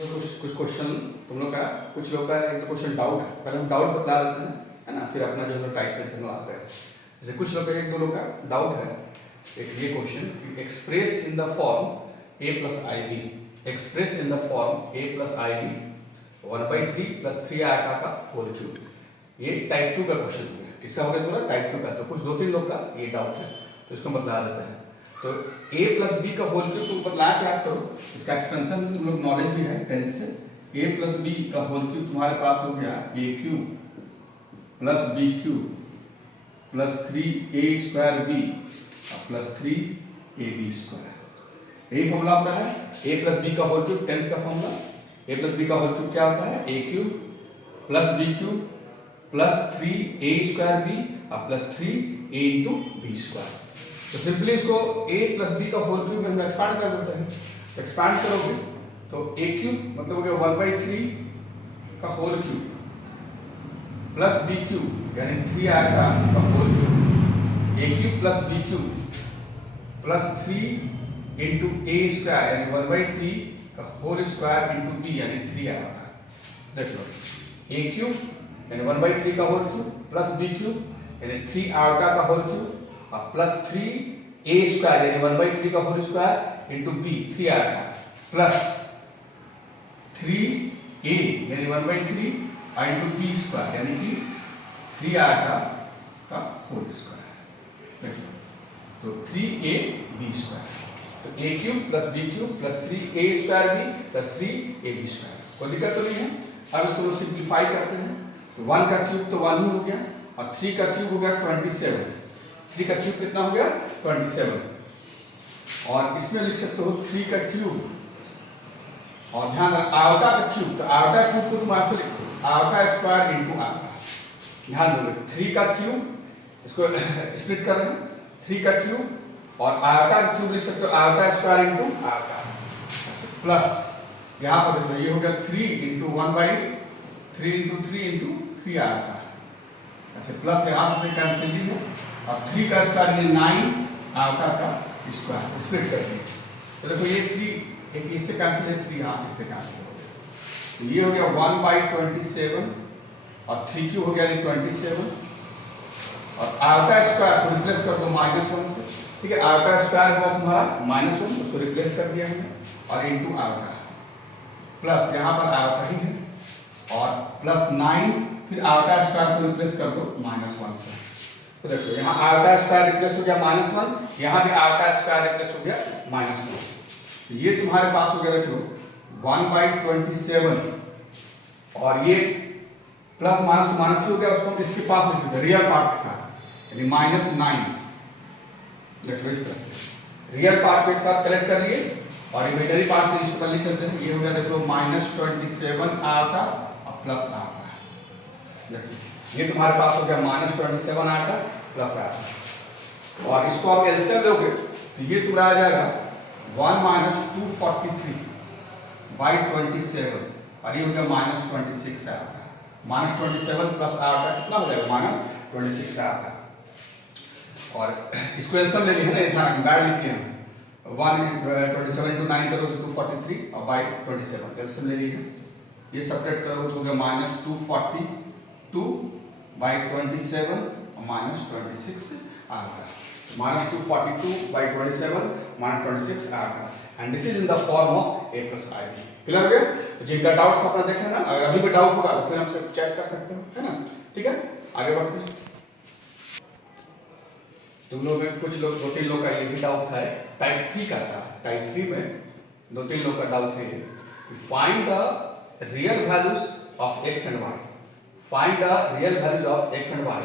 कुछ क्वेश्चन तुम लोग का, कुछ लोग का एक तो क्वेश्चन डाउट है, पहले हम डाउट बता देते हैं, है ना, फिर अपना जो हम टाइप करते हैं आता है। जैसे कुछ लोग का, एक दो लोग का डाउट है, एक ये question, express in the form a plus i b, express in the form a plus i b 1/3 plus 3 आटा का होल क्यूब। ये टाइप 2 का क्वेश्चन हो गया। किसका हो गया पूरा? टाइप 2 का। तो कुछ दो तीन लोग का ये डाउट है, तो इसको बतला देते हैं। तो a प्लस बी का होल क्यूब तुम बतला के याद करो, इसका एक्सपेंशन तुम लोग नॉलेज भी है 10 से। a प्लस बी का होल क्यूब तुम्हारे पास हो गया a cube plus b cube plus 3a square b plus 3ab square. यही फॉर्मूला होता है a प्लस बी का होल क्यूब, 10th का फॉर्मूला। a प्लस बी का होल क्यूब क्या होता है? a cube plus b cube plus 3a square b plus 3a into b square. तो सिंपली इसको a प्लस बी का होल क्यूब में हम एक्सपांड कर देते हैं। एक्सपांड करोगे तो a क्यूब मतलब हो गया 1/3 का whole cube plus b cube यानी 3 आटा का whole cube, a cube plus b cube plus 3 into a square यानी 1/3 का होल स्क्वायर इंटू b यानी 3 आटा। देख लो, a क्यूब यानी 1/3 का whole cube plus b cube यानी 3 आटा का whole cube plus 3a square यानी 1/3 का होल स्क्वायर इंटू b 3 आटा प्लस 3a यानी 1/3 इंटू b स्क्वायर यानी कि 3 आटा का होल स्क्वायर। तो 3a b स्क्वायर। तो a cube plus b cube plus 3a square b plus 3ab square. कोई दिक्कत तो नहीं है। अब इसको सिंप्लीफाई करते हैं। तो 1 का क्यूब तो 1 ही हो गया और 3 का क्यूब हो गया 27। 3 का क्यूब कितना हो गया? 27। और इसमें लिख सकते हो 3 का क्यूब और ध्यान रखना आयोटा का क्यूब। तो आयोटा क्यूब को तुम ऐसे लिखो, आयोटा स्क्वायर इंटू आयोटा। ध्यान दो, 3 का क्यूब इसको स्प्लिट कर रहे हैं, 3 का क्यूब और आयोटा का क्यूब लिख सकते हो iota square into iota plus यहाँ पर देखो ये हो गया 3 इंटू 1/3 इंटू 3 इंटू 3 आयोटा। अच्छा, प्लस यहाँ से कैंसिल ही है और 3 का स्क्वायर ये 9 आयोटा का स्क्वायर स्प्लिट कर दिए। तो देखो ये 3 एक इससे कैंसिल है, 3 यहाँ इससे कैंसिल हो गया। तो ये हो गया 1/27 और 3 क्यूब हो गया 27 और आयोटा स्क्वायर को रिप्लेस कर दो -1 से। ठीक है, आयोटा स्क्वायर हुआ तुम्हारा -1, उसको रिप्लेस कर दिया हमने और इंटू आयोटा प्लस यहाँ पर आयोटा ही है और प्लस 9 फिर आयोटा स्क्वायर को रिप्लेस कर दो -1 से। तो देखो यहाँ आयोटा स्क्वायर रिप्लेस हो गया -1, यहाँ भी आयोटा स्क्वायर रिप्लेस हो गया -1। तो ये तुम्हारे पास हो गया, देख लो 1/27 और ये प्लस माइनस माइनस हो गया, उसको इसके पास लिख देते रियल पार्ट के साथ यानी -9। देख लो इस तरह से रियल पार्ट के साथ कलेक्ट कर लिए और इमेजिनरी पार्ट को इसको लिख लेते हैं। ये हो गया देख लो -27 आटा और प्लस आटा। देखो ये तुम्हारे पास हो गया -27 आटा प्लस आटा और इसको आप एलसीएम लोगे तो ये तुम्हारा आ जाएगा 1 - 243/27 और ये हो गया -26 आटा। -27 प्लस आटा कितना हो जाएगा? -26 आटा। और इसको एलसीएम ले लिया है ना, ध्यान रखना लिख लिया 127 इंटू 9 करोगे 243 और बाई 27 एलसीएम ले ली है। ये सब्ट्रैक्ट करोगे तो हो गया -242/27 और -26 आएगा। -242/27 -26 आएगा and this is in the form of a plus i b. Clear हो गया? तो जिनका डाउट था अपना देखें ना, अगर अभी भी डाउट होगा तो फिर हमसे चेक कर सकते हो, है ना। ठीक है, आगे बढ़ते हैं। तुम लोग में कुछ लोग, 2-3 लोग का ये भी डाउट था, टाइप 3 का था। टाइप 3 में 2-3 लोग का डाउट है ये, find the real values of x and y। Find the real values of x and y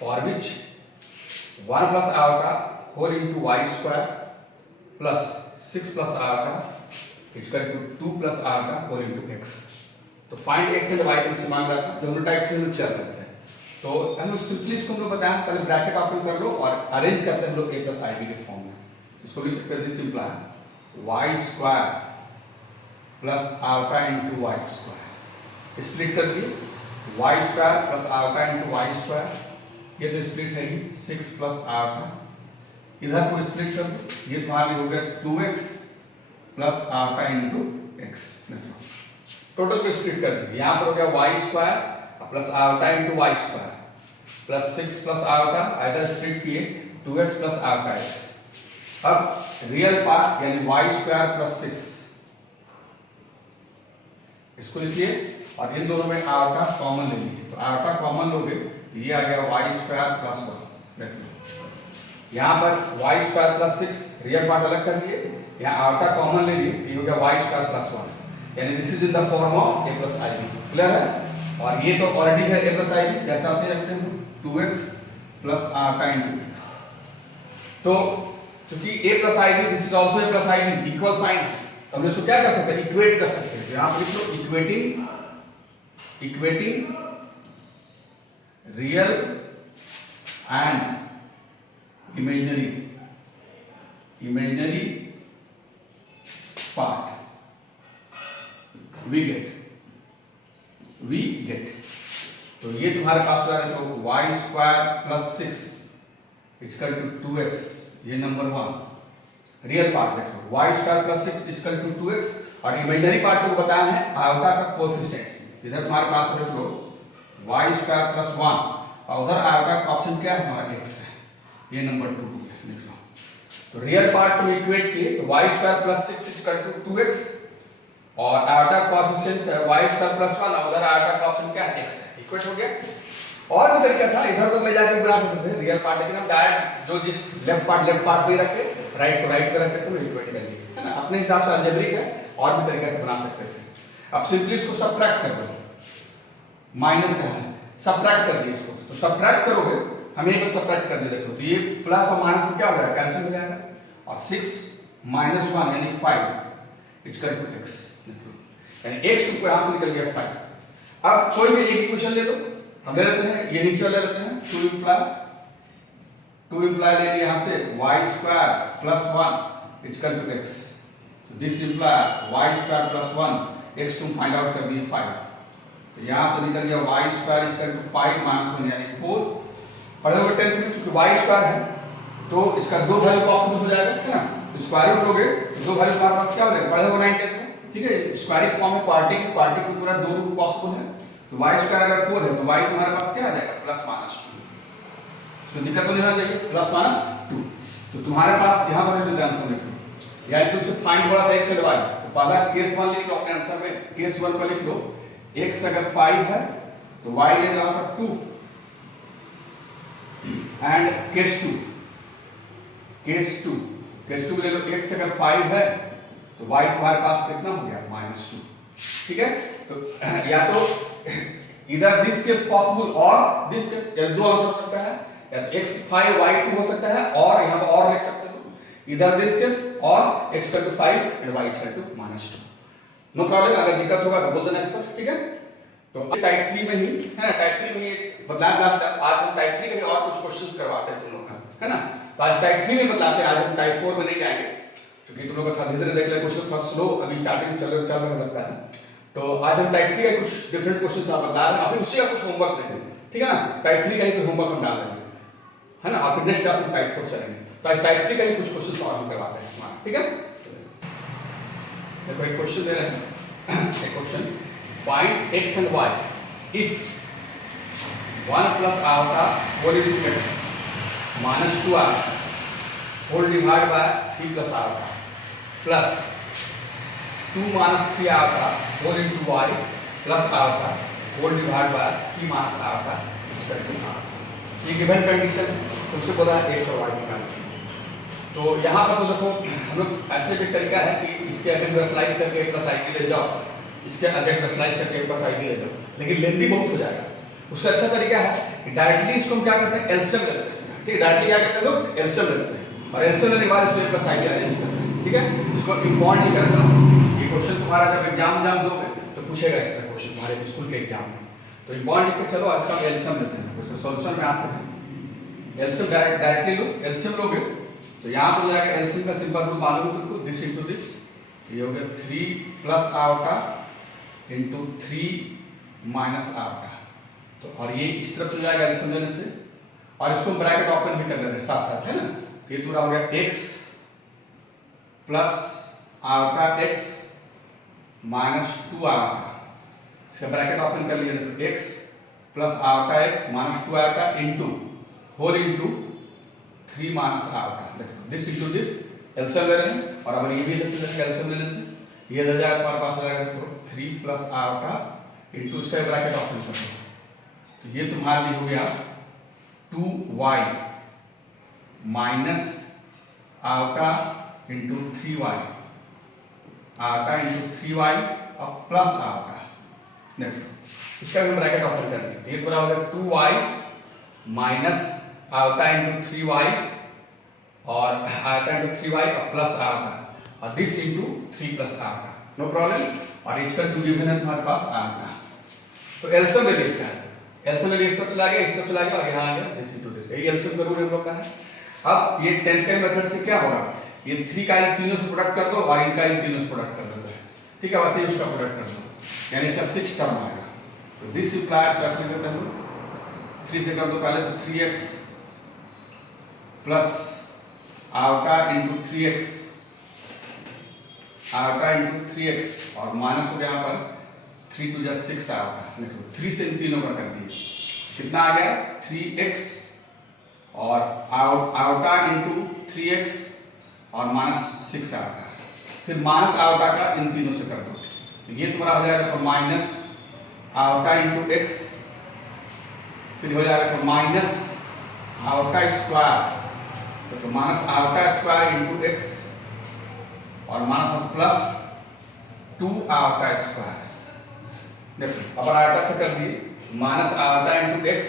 for which 1 plus iota whole into y square plus 6 plus iota equal to 2 plus iota whole into x। तो find x and y तुमसे मांग रहा था, जो हम type 3 में चल रहे थे। तो हम लोग सिंपली इसको हम लोग बताएं, पहले ब्रैकेट ओपन कर लो और अरेंज करते हैं हम लोग a प्लस आई बी के फॉर्म में। इसको लिख सकते हैं this imply y square plus iota into y square. Split कर दिए y square plus iota into y square, ये तो स्प्लिट है ही 6 प्लस आयोटा। इधर को स्प्लिट कर दो, ये तुम्हारा हो गया 2x plus iota into x। Total को स्प्लिट कर दिए, यहाँ पर हो गया y square plus iota into y square plus 6 plus iota, इधर स्प्लिट किए 2x प्लस आयोटा x। अब रियल पार्ट यानी वाई स्क्वायर प्लस 6 इसको लिखिए और इन दोनों में आयोटा कॉमन ले लीजिए, तो आयोटा कॉमन लोगे तो ये आ गया वाई स्क्वायर प्लस 1। देख लो यहाँ पर y square plus 6 real part अलग कर दिए, यहाँ आयोटा कॉमन ले लिए तो ये हो गया वाई स्क्वायर प्लस 1, यानी this is in the form of a plus i b. Clear है? और ये तो ऑलरेडी है a प्लस आई बी, जैसा उसे रखते हैं 2x plus iota into x। तो चूंकि a plus i b this is also a plus i b, equal sign है, तो हम इसको क्या कर सकते हैं, इक्वेट कर सकते हैं। यहाँ पर लिख लो equating real and imaginary part we get. तो ये तुम्हारे पास हुआ है y square plus 6 equal to 2x, ये नंबर 1 रियल पार्ट देख लो, y square plus 6 equal to 2x, और इमेजिनरी पार्ट को बताया है आयोटा का कोएफिशिएंट्स। इधर तुम्हारे पास देख लो वाई स्क्वायर प्लस 1 और उधर आयोटा का ऑप्शन क्या है हमारा x है, ये नंबर 2 लिख लो। तो रियल पार्ट को इक्वेट किए तो y square plus 6 equal to 2x और आयोटा का कोएफिशिएंट्स है वाई स्क्वायर प्लस 1 और उधर आयोटा का ऑप्शन क्या है x है, इक्वेट हो गया। और भी तरीका था, इधर उधर ले जाकर बना सकते थे रियल पार्ट, लेकिन हम डायरेक्ट जो जिस लेफ्ट पार्ट पे रखे, राइट को राइट पे रखे तो इक्वेट कर लिए, है ना, अपने हिसाब से अलजेब्रिक है, और भी तरीके से बना सकते थे। अब सिंपली इसको सबट्रैक्ट कर दो, माइनस है सबट्रैक्ट कर दिए इसको, तो सबट्रैक्ट करोगे हम यहीं पर सबट्रैक्ट कर दिए, देखो तो ये प्लस और माइनस में क्या हो जाएगा, कैंसिल हो जाएगा, और 6 माइनस 1 यानी 5 इक्वल टू x, यानी x को यहां से निकल गया 5। अब कोई भी एक इक्वेशन ले लो, हम ले लेते हैं ये नीचे वाले लेते हैं 2 इम्प्लाई ले यहां से y square plus 1 equal to x, this imply y square plus 1 x तुम फाइंड आउट कर दिए 5, तो यहां से निकल गया y square equal to 5 minus 1 यानी 4। पढ़े हुए 10th में क्योंकि y स्क्वायर है तो इसका दो वैल्यू पॉसिबल हो जाएगा, है ना, स्क्वायर रूट लोगे तो दो वैल्यू तुम्हारे पास क्या हो जाएगा, पढ़े हुए 9th में, ठीक है, स्क्वायरिंग फॉर्म में क्वाड्रेटिक है, क्वाड्रेटिक में पूरा दो रूट पॉसिबल है, तो y स्क्वायर अगर 4 है तो y तुम्हारे पास क्या आ जाएगा प्लस माइनस 2, तो दिक्कत तो नहीं होना चाहिए, प्लस माइनस 2। तो तुम्हारे पास यहां पर भी आंसर लिख लो, यानी तुमसे फाइंड बोला था x एंड y, तो पहला केस 1 लिख लो अपने आंसर में, केस 1 पर लिख लो x अगर 5 है तो y ले लो यहां पर 2, एंड केस 2 ले लो x अगर 5 है तो y तुम्हारे पास कितना हो गया -2, ठीक है। तो या तो इधर दिस केस पॉसिबल और दिस केस, या दो आंसर हो सकता है, या तो x 5 y 2 हो सकता है, और यहां पर और लिख सकते हो इधर दिस केस और x = 5 and y = -2, no problem. अगर दिक्कत होगा तो बोल देना इस पर, ठीक है। तो टाइप 3 में ही है ना, टाइप 3 में ही बदलाव लाते हैं, आज हम टाइप 3 के और कुछ क्वेश्चंस करवाते हैं तुम लोग का, है ना, तो आज टाइप 3 में बदलाते हैं, आज हम टाइप 4 में नहीं जाएंगे क्योंकि तुम लोग का धीरे धीरे देख ले क्वेश्चन थोड़ा स्लो अभी स्टार्टिंग में चल रहा लगता है, तो आज हम टाइप 3 का कुछ डिफरेंट क्वेश्चंस आप बदला रहे हैं, अभी उसी का कुछ होमवर्क देंगे, ठीक है ना, टाइप 3 का ही कोई होमवर्क हम डाल देंगे, है ना, आप नेक्स्ट क्लास में टाइप 4 चलेंगे, तो आज टाइप 3 का ही कुछ क्वेश्चंस और हम करवाते हैं हमारा, ठीक है। देखो एक क्वेश्चन दे रहे हैं, एक question, find x and y if 1 plus iota whole into x minus 2 iota whole divided by 3 plus iota plus 2 minus 3 iota whole into y plus iota whole divided by 3 minus iota is equal to r। ये given condition तुमसे बोला है x और y की condition, तो यहाँ पर तो देखो हम लोग ऐसे भी तरीका है कि इसके अगेंस्ट रेफलाइज करके प्लस आई ले जाओ, इसके अगेंस्ट रेफलाइज करके प्लस आई ले जाओ, लेकिन लेंथी बहुत हो जाएगा, उससे अच्छा तरीका है कि डायरेक्टली इसको हम क्या करते हैं एलसीएम लेते हैं, ठीक है, डायरेक्टली क्या करते हैं लोग एलसीएम लेते हैं, और एलसीएम लेने के बाद इसको प्लस आई अरेंज करते हैं, ठीक है। इसको इंपॉर्टेंट लिख रखना, ये क्वेश्चन तुम्हारा जब एग्जाम दोगे तो पूछेगा इस तरह क्वेश्चन तुम्हारे स्कूल के एग्जाम में, तो इंपॉर्टेंट लिख के चलो आज का एलसीएम लेते हैं, उसको सॉल्यूशन में आते हैं, एलसीएम डायरेक्टली लो, एलसीएम लोगे तो यहाँ पर जाएगा एलसीएम का सिंपल रूल मालूम है तुमको, दिस इनटू दिस, ये हो गया 3 plus iota into 3 minus iota, तो और ये इस तरफ चल जाएगा एलसीएम लेने से, और इसको ब्रैकेट ओपन भी कर लेते हैं साथ साथ, है ना, तो ये पूरा हो गया x plus iota x minus 2 iota इसका ब्रैकेट ओपन कर लिए तो x plus iota x minus 2 iota into whole into 3 minus iota, this into this LCM ले रहे हैं और अगर ये भी एलसीएम लेने से ये हो जाएगा, हमारे पास हो जाएगा देखो 3 प्लस आयोटा इंटू इसका ब्रैकेट ओपन कर दो, तो ये तुम्हारे लिए हो गया 2y minus iota into 3y, iota into 3y और प्लस आयोटा। नेक्स्ट इसका भी ब्रैकेट ओपन कर दिए, ये पूरा हो गया 2y minus iota into 3y और आयोटा इंटू 3y और प्लस आयोटा और this into 3 plus iota, no problem. और इसका डिवीजन है तुम्हारे पास आयोटा, तो एलसीएम ले लिया इसका, एलसीएम ले लिया, इस तरफ चला गया, इस तरफ चला गया और यहाँ आ गया दिस इंटू दिस, यही एलसीएम जरूर हम लोग का है। अब ये 10th के मेथड से क्या होगा, ये 3 का इन तीनों से प्रोडक्ट कर दो और इनका इन तीनों से प्रोडक्ट कर देता है, ठीक है, वैसे ही उसका प्रोडक्ट कर दो, यानी इसका 6 टर्म आएगा, तो दिस इंप्लाइज कैसे लिख देते हैं हम लोग, 3 से कर दो पहले तो 3x plus iota into 3x, iota into 3x और माइनस हो गया यहाँ पर 3 टू 6 आयोटा, देखो 3 से इन तीनों का कर दिए, कितना आ गया 3x और आयोटा इंटू 3x और माइनस 6 आयोटा, फिर माइनस आयोटा का इन तीनों से कर दो, तो ये तुम्हारा हो जाएगा तो माइनस आयोटा इंटू x, फिर हो जाएगा तो माइनस आयोटा स्क्वायर, तो minus iota square into x और माइनस प्लस 2 आयोटा स्क्वायर। देखो अब आयोटा से कर दिए माइनस आयोटा इंटू x,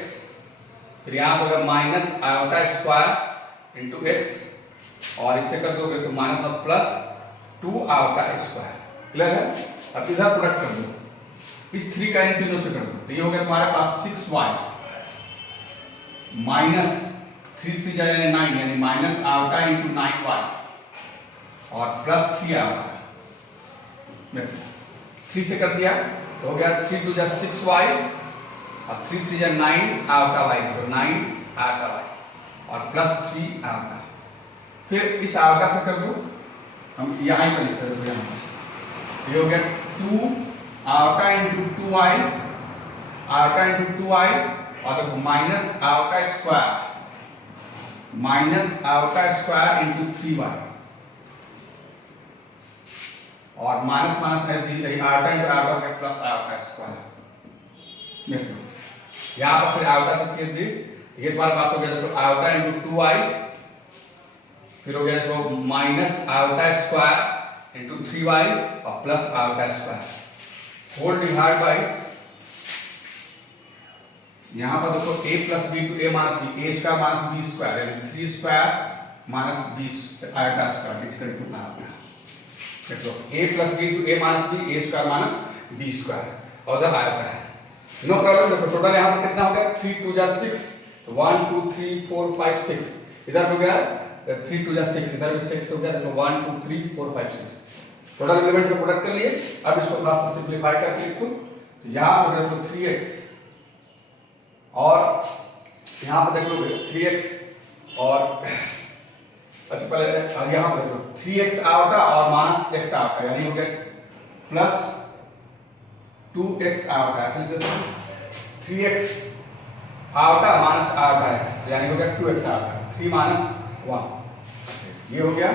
फिर यहाँ से होगा minus iota square into x और इससे कर दोगे तो माइनस और प्लस 2 आयोटा स्क्वायर, क्लियर है। अब इधर प्रोडक्ट कर दो, इस 3 का इन तीनों से कर दो, तो ये हो गया तुम्हारे पास 6y माइनस 3 3 जाएगा 9 यानी माइनस आयोटा इंटू 9y और प्लस 3 आयोटा, 3 से कर दिया तो हो गया 3 टू 6y और 3 3 9 आयोटा y, तो 9 आयोटा y और प्लस 3 आयोटा, फिर इस आयोटा से कर दो, हम यहाँ पर लिखते हैं, ये हो गया 2 iota into 2y, iota into 2y और देखो minus iota square, minus iota square into 3y और माइनस माइनस है iota into iota plus iota square. Next यहाँ पर फिर आयोटा से खेल दी, ये तुम्हारे पास हो गया देखो आयोटा इंटू 2y, फिर हो गया देखो minus iota square into 3y और plus iota square whole divide by, यहाँ पर देखो a plus b to a minus b, a square minus b square यानी 3 square minus b iota square equal to iota, देखो a plus b to a minus b, a square minus b square और इधर iota है, no problem. देखो total यहाँ पर कितना हो गया 3 टू 6, तो 1 2 3 4 5 6, इधर हो गया 3 टू 6, इधर भी 6 हो गया, देखो 1 2 3 4 5 6, टोटल एलिमेंट को प्रोडक्ट कर लिए। अब इसको थोड़ा सा सिंपलीफाई करके लिख दो, तो यहाँ से देखो 3x और यहाँ पर देख लोगे 3x और अच्छा पहले यहाँ पर देखो 3x आयोटा और माइनस x आयोटा यानी हो गया प्लस 2x आयोटा, ऐसे लिख देते हैं 3x iota minus iota x यानी हो गया 2x आयोटा, 3 माइनस 1, ये हो गया।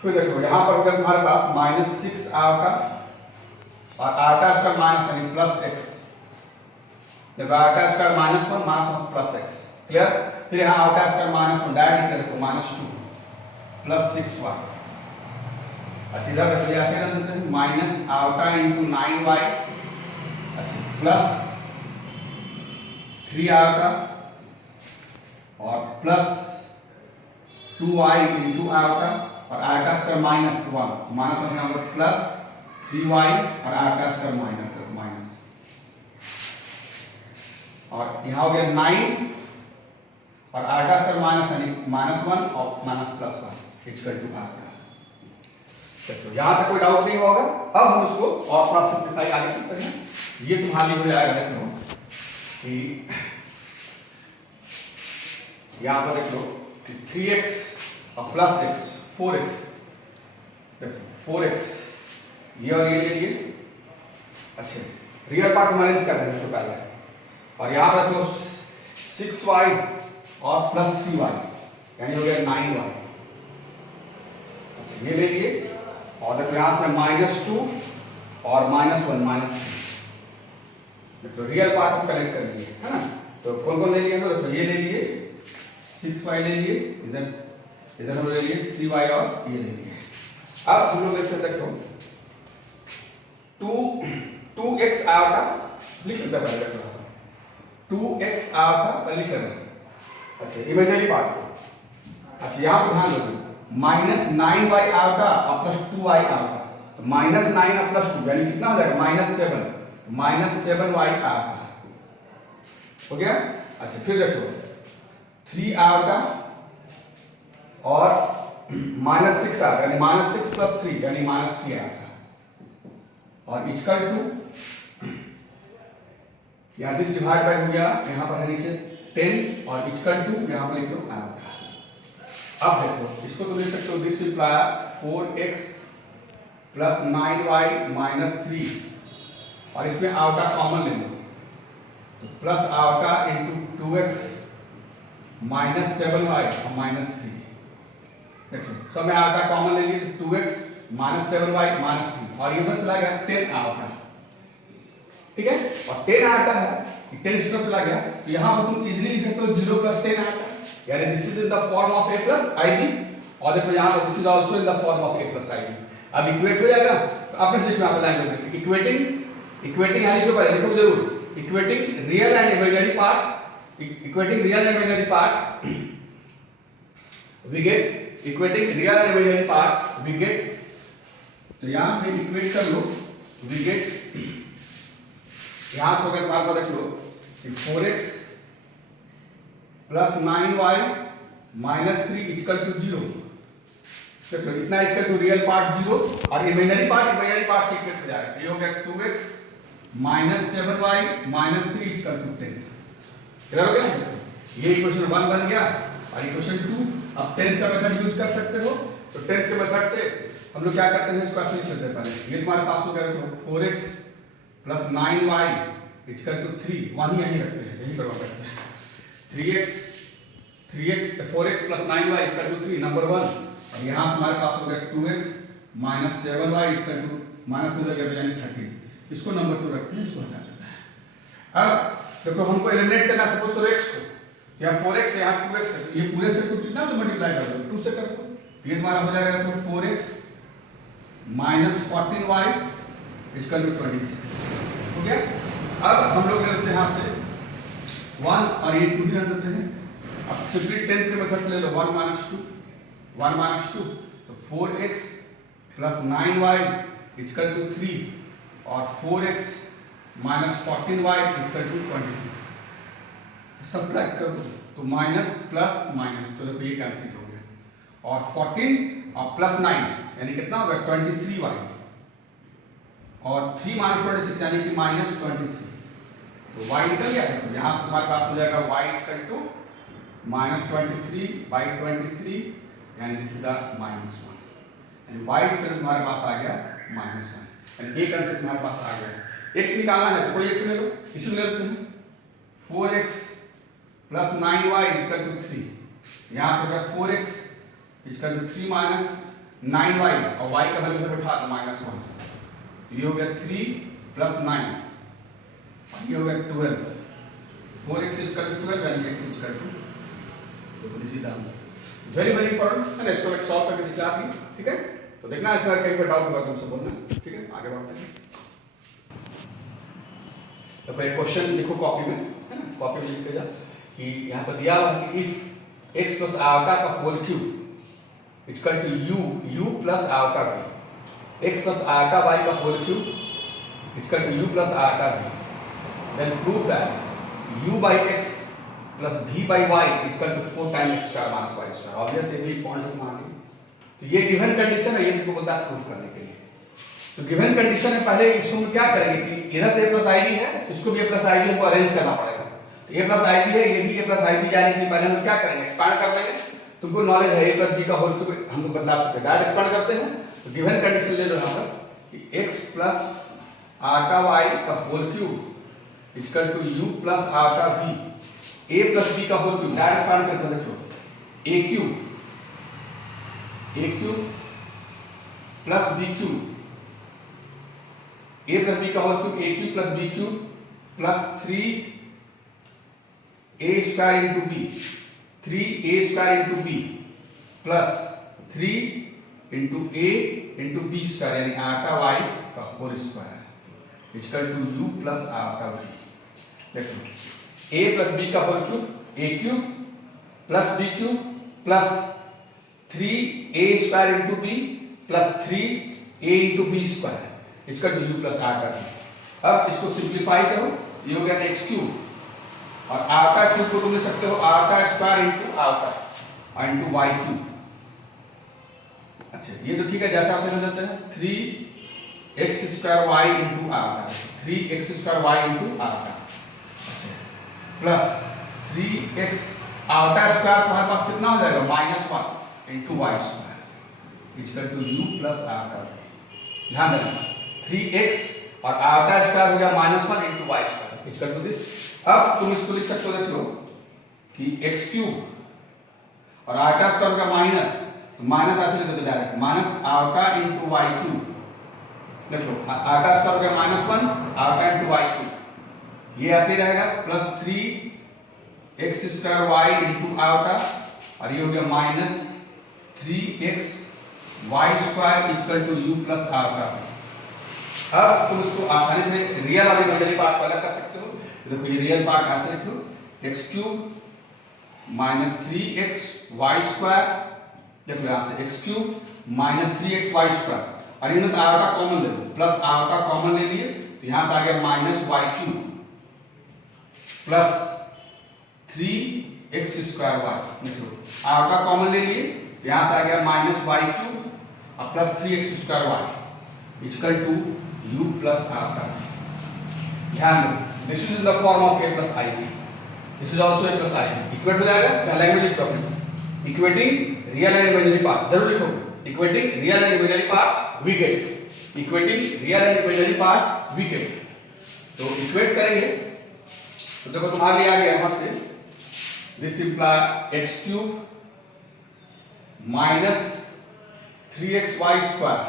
फिर देखो यहाँ पर हो गया तुम्हारे पास माइनस 6 आयोटा और आयोटा स्क्वायर माइनस यानी प्लस x, देखो iota square minus 1 minus plus x, clear. फिर यहाँ आयोटा स्क्वायर माइनस 1 डायरेक्ट लिख देखो माइनस 2 प्लस 6y, अच्छा इधर देखो ऐसे कर देते हैं माइनस आयोटा इंटू 9y, अच्छा प्लस 3 आयोटा और प्लस 2y इंटू आयोटा और आयोटा स्क्वायर माइनस 1, माइनस 1 यहाँ पर प्लस 3y और आयोटा स्क्वायर माइनस कर माइनस, और यहाँ हो गया 9 और आयोटा स्क्वायर माइनस यानी माइनस 1 और minus plus 1 equal to iota. तो यहाँ तक कोई डाउट नहीं होगा। अब हम इसको और थोड़ा सिंपलीफाई आगे करते हैं, ये तुम्हारे लिए हो जाएगा देख लो कि यहाँ पर देख लो कि 3x और प्लस x 4x, देखो 4x ये और ये ले लिए अच्छा रियल पार्ट हम अरेंज कर देंगे तो पहले, और यहाँ पर देखो 6y और प्लस 3y यानी हो गया 9y। अच्छा ये ले लिए, और देखो यहाँ से -2 और -1 -3, तो रियल पार्ट हम कलेक्ट कर लिए है ना। तो कौन कौन ले लिए? तो ये ले लिए 6y ले लिए, इधर हम ले लिए 3y और ये ले लिए। अब हम लोग लेते हैं देखो 2x आयोटा लिख लेते हैं पहले, 2x आयोटा पहले लिख लेते हैं। अच्छा इमेजिनरी पार्ट को, अच्छा यहाँ पर ध्यान दो -9y आयोटा और प्लस 2y आयोटा, तो -9 और प्लस 2 यानी कितना हो जाएगा -7, -7y आयोटा हो गया। अच्छा फिर देखो 3 आयोटा और -6 आयोटा यानी -6 प्लस 3 यानी -3 आयोटा, और इक्वल टू यहाँ दिस डिवाइड बाय हो गया, यहाँ पर है नीचे 10 और इक्वल टू यहाँ पर लिख लो आयोटा। अब देखो इसको तो देख सकते हो, this imply 4x plus 9y minus 3, और इसमें आयोटा कॉमन ले लो, तो plus iota into 2x minus 7y और माइनस 3। देखो सब में आयोटा कॉमन ले लिए, तो 2x माइनस 7y माइनस 3, और ये उधर चला गया 10 आयोटा, ठीक है। और 10 आयोटा है, 10 इस तरफ चला गया, तो यहाँ पर तुम इजीली लिख सकते हो 0 प्लस 10 आयोटा, यानी this is in the form of a plus ib, और देखो यहाँ पर this is also in the form of a plus ib। अब इक्वेट हो जाएगा, तो आपने सीख में आप लाइन में इक्वेटिंग यहाँ लिखो, पहले लिखो जरूर, equating real and imaginary part, equating real and imaginary part we get equating real and imaginary parts we get, तो यहां से इक्वेट कर लो, we get यहां से हो गया तुम्हारे पास देख लो कि 4x plus 9y minus 3 equal to 0। देखो इतना इक्वल टू रियल पार्ट 0 और इमेजिनरी पार्ट से इक्वेट हो जाएगा, ये हो गया 2x minus 7y minus 3 equal to 10। Clear हो गया? ये इक्वेशन 1 बन गया, और इक्वेशन 2 अब 10th का मेथड यूज कर सकते हो, तो 10th के मेथड से हम लोग क्या करते हैं, इसको ऐसे लिख लेते हैं पहले, ये तुम्हारे पास हो गया 4x plus 9y equal to 3, वहीं यहीं रखते हैं, यहीं पर करते हैं 4x plus 9y equal to 3 number 1, और यहाँ से हमारे पास हो गया 2x minus 7y equal to minus में गया यानी 13, इसको नंबर 2 रखते हैं, इसको हटा देते हैं। अब देखो हमको एलिमिनेट करना, सपोज करो x को, यहाँ 4x है, यहाँ 2x है, तो ये पूरे सेट को कितना से मल्टीप्लाई कर दो, 2 से कर दो, तो ये तुम्हारा हो जाएगा तो 4x minus 14y equal to 26 हो गया। अब हम लोग ले लेते हैं यहाँ से 1 और ये 2 भी रख देते हैं। अब सिंपली 10th के मेथड से ले लो 1 माइनस 2, तो 4x plus 9y equal to 3 और 4x minus 14y equal to 26, subtract कर दो, तो माइनस प्लस माइनस, तो देखो ये कैंसिल हो गया, और 14 और प्लस 9 यानी कितना होगा 23y, और 3 माइनस 26 यानी कि माइनस 23, तो y निकल गया। तो यहाँ से तुम्हारे पास हो जाएगा y इक्वल टू माइनस 23/23 यानी दिस इज द -1, यानी y इक्वल टू तुम्हारे पास आ गया -1, यानी एक आंसर तुम्हारे पास आ गया। x निकालना है तो कोई x ले लो, इसी को ले लेते हैं 4x plus 9y equal to 3, यहाँ से होगा 4x equal to 3 minus 9y, और y का वैल्यू बैठा दो -1, ये हो गया 3 प्लस 9, ये हो गया 12, 4x इक्वल टू 12 यानी x इक्वल टू, तो this is the answer. Very very important है ना, इसको मैं सॉल्व करके दिखला दी, ठीक है। तो देखना इस बार कहीं पर डाउट होगा तुमसे बोलना, ठीक है। आगे बढ़ते हैं, तो एक क्वेश्चन लिखो कॉपी में, है ना, कॉपी में लिखते जा कि यहाँ पर दिया हुआ है कि इफ x प्लस आयोटा का whole cube equal to u plus iota v, x plus iota y का whole cube equal to u plus iota v, then prove that u by x plus v by y equal to 4 time x square minus y square. Obvious ये भी point तुम्हारा, तो ये given condition है, ये तुमको बोलता है प्रूफ करने के लिए। तो गिवन कंडीशन में पहले इसको हम क्या करेंगे कि इधर तो a प्लस ib है, इसको भी a प्लस ib हमको अरेंज करना पड़ेगा, तो a प्लस ib है, ये भी a प्लस ib जाने के लिए पहले हम क्या करेंगे, एक्सपांड कर लेंगे। तुमको नॉलेज है a प्लस b का होल क्यूब हम लोग बदला चुके हैं, डायरेक्ट एक्सपांड करते हैं। तो गिवन कंडीशन ले लो यहाँ पर कि x प्लस आटा वाई का whole cube equal to u plus iota v, a plus b का होल क्यूब डायरेक्ट एक्सपांड करते हैं, देख लो a cube plus b cube, a plus b का whole cube, a cube plus b cube plus 3a square into b, 3a square into b plus 3 into a into b square, यानी iota y का whole square equal to u plus iota v. देखो a plus b का whole cube, a cube plus b cube plus 3a square into b plus 3a into b square equal to u plus iota v. अब इसको simplify करो, ये हो गया x cube और आटा क्यूब को तुम लिख सकते हो आटा स्क्वायर इंटू आटा इंटू वाई क्यूब। अच्छा ये तो ठीक है, जैसा आपसे लिख देते हैं 3x स्क्वायर वाई इंटू आटा, 3x स्क्वायर वाई इंटू आटा, अच्छा प्लस 3x आटा स्क्वायर तुम्हारे पास कितना हो जाएगा -1 into y square equal to u plus iota. ध्यान देना 3x और आटा स्क्वायर हो गया -1 into y square equal to this. अब तुम इसको लिख सकते हो, देख लो कि x क्यूब और आटा स्क्वायर हो गया माइनस, तो माइनस ऐसे लिख देते डायरेक्ट माइनस आटा इंटू वाई क्यूब, देख लो आटा स्क्वायर हो गया -1 आटा इंटू वाई क्यूब, ये ऐसे ही रहेगा plus 3x square Y into आटा और ये हो गया minus 3x y square equal to u plus iota. अब तुम इसको आसानी से रियल और इमेजिनरी पार्ट को अलग कर सकते हो। देखो ये रियल पार्ट ऐसे लिख लो x cube minus 3x y square, देख लो यहाँ से x cube minus 3x y square और इनमें से आटा कॉमन ले लो, प्लस आटा कॉमन ले लिए तो यहाँ से आ गया minus y cube plus 3x square y, देख लो आटा कॉमन ले लिए तो यहाँ से आ गया माइनस वाई क्यूब और plus 3x square y equal to u plus iota. ध्यान दो this is in the form of a plus ib, this is also a plus ib। Equate हो जाएगा, पहला लैंग्वेज लिख लो please, equating real and imaginary part जरूर लिखोगे, equating real and imaginary parts we get, equating real and imaginary parts we get. तो equate करेंगे तो देखो तुम्हारे लिए आ गया यहां से this imply x cube minus 3xy square,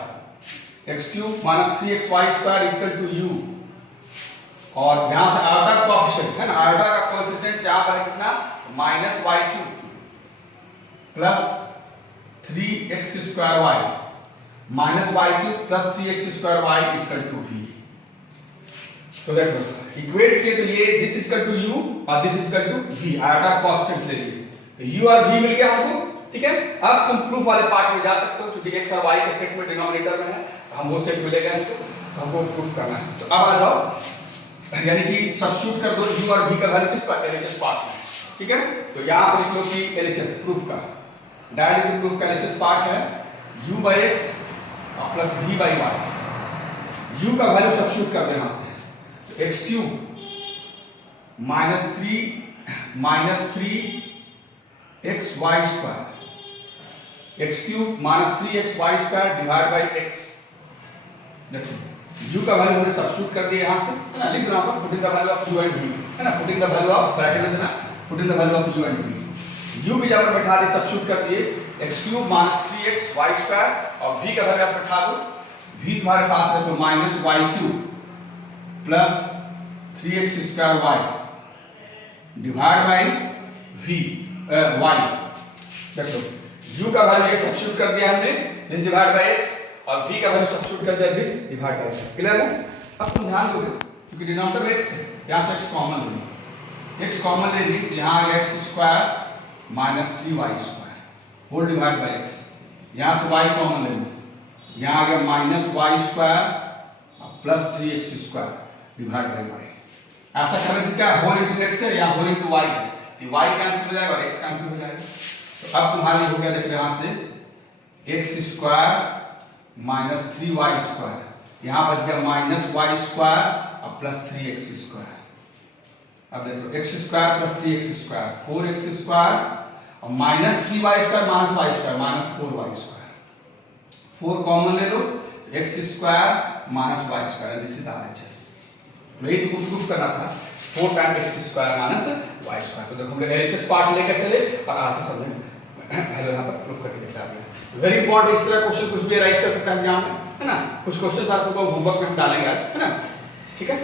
x cube minus 3xy square equal to u और यहां से आटा का कोएफिशिएंट है ना, आटा का कोएफिशिएंट यहां पर कितना minus y cube plus 3x square y minus y cube plus 3x square y equal to v। तो देखो इक्वेट किए तो ये दिस इक्वल टू u और this equal to v, iota का कोएफिशिएंट ले लिए तो u और v मिल गया हमको, ठीक है। अब तुम प्रूफ वाले पार्ट में जा सकते हो, क्योंकि x और y के सेट में डिनोमिनेटर में है, हम वो सेट मिलेगा इसको, हमको प्रूफ करना है। तो अब आ जाओ, यानी कि सब्स्टिट्यूट कर दो u और v का वैल्यू किसका LHS पार्ट में, ठीक है। तो यहाँ पर लिख लो कि LHS प्रूफ का डायरेक्ट प्रूफ का LHS पार्ट है u by x plus v by y, u का वैल्यू सब्स्टिट्यूट कर दो यहाँ से, तो x cube minus 3xy square, x cube minus 3xy square divide by x, देखो u का वैल्यू हमने सब्स्टिट्यूट कर दिया यहाँ से, है ना, लिख दो यहाँ पर putting the value of u and v, है ना, putting the value of bracket में देना putting the value of u and v, u भी यहाँ पर बैठा दिए सब्स्टिट्यूट कर दिए x cube minus 3xy square और v का वैल्यू आप बैठा दो, v तुम्हारे पास है तो minus y cube plus 3x square y divide by v y, देखो u का वैल्यू ये सब्स्टिट्यूट कर दिया हमने दिस डिवाइड बाय x और v का वैल्यू सब्स्टिट्यूट कर दिया this divide by x, clear है। अब तुम ध्यान दोगे क्योंकि डिनोमिनेटर में x है, यहां से x कॉमन ले लो, x कॉमन ले ली तो यहां आ गया x square minus 3y square whole divide by x, यहां से y कॉमन ले लो, यहां आ गया minus y square plus 3x square divide by y। ऐसा करने से क्या होल इनटू x है या होल इनटू y है, तो y कैंसिल हो जाएगा और x कैंसिल हो जाएगा। तो अब तुम्हारे लिए हो गया, देखो यहां से x square minus 3y square, यहां बच गया माइनस y स्क्वायर और प्लस 3x स्क्वायर। अब देखो x square plus 3x square 4x square और minus 3y square minus y square minus 4y square, 4 common ले लो, x square minus y square, this is RHS। वही तो कुछ proof करना था, 4 time x square minus y square. तो देखो हम लोग LHS पार्ट लेकर चले और RHS हमने पहले यहाँ पर प्रूफ करके दिखा दिया। वेरी इंपॉर्टेंट, इस तरह क्वेश्चन कुछ भी राइज कर सकता है एग्जाम में, है ना। कुछ क्वेश्चन आप लोगों को होमवर्क में हम डालेंगे आज, है ना, ठीक है।